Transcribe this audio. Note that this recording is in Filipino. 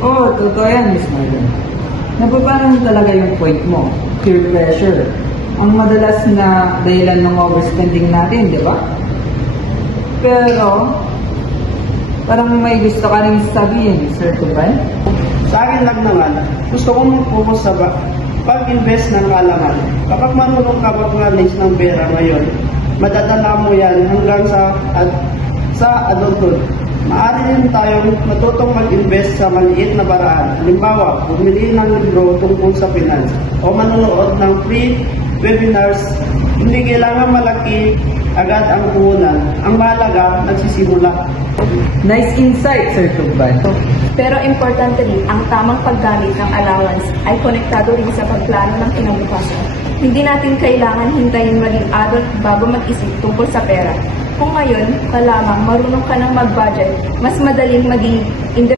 Oo, totoo yan, Miss Marlon. Napapanan talaga yung point mo, peer pressure. Ang madalas na dahilan ng overspending natin, di ba? Pero, parang may gusto ka rin sabihin, Sir Tuban? Sa akin lang naman, gusto kong focus sa pag-invest ng kaalaman. Kapag marunong ka mag-manage ng pera ngayon, madadala mo yan hanggang sa adulthood. Maaari din tayong matutong mag-invest sa maliit na paraan. Halimbawa, bumili ng libro tungkol sa finance o manonood ng free webinars. Hindi kailangan malaki agad ang puhunan. Ang mahalaga, nagsisimula. Nice insight, Sir Tuban. Pero importante rin, ang tamang paggamit ng allowance ay konektado rin sa pagplano ng kinabukasan. Hindi natin kailangan hintayin maging adult bago mag-isip tungkol sa pera. Kung ngayon pa lamang marunong ka ng mag-budget, mas madaling maging independent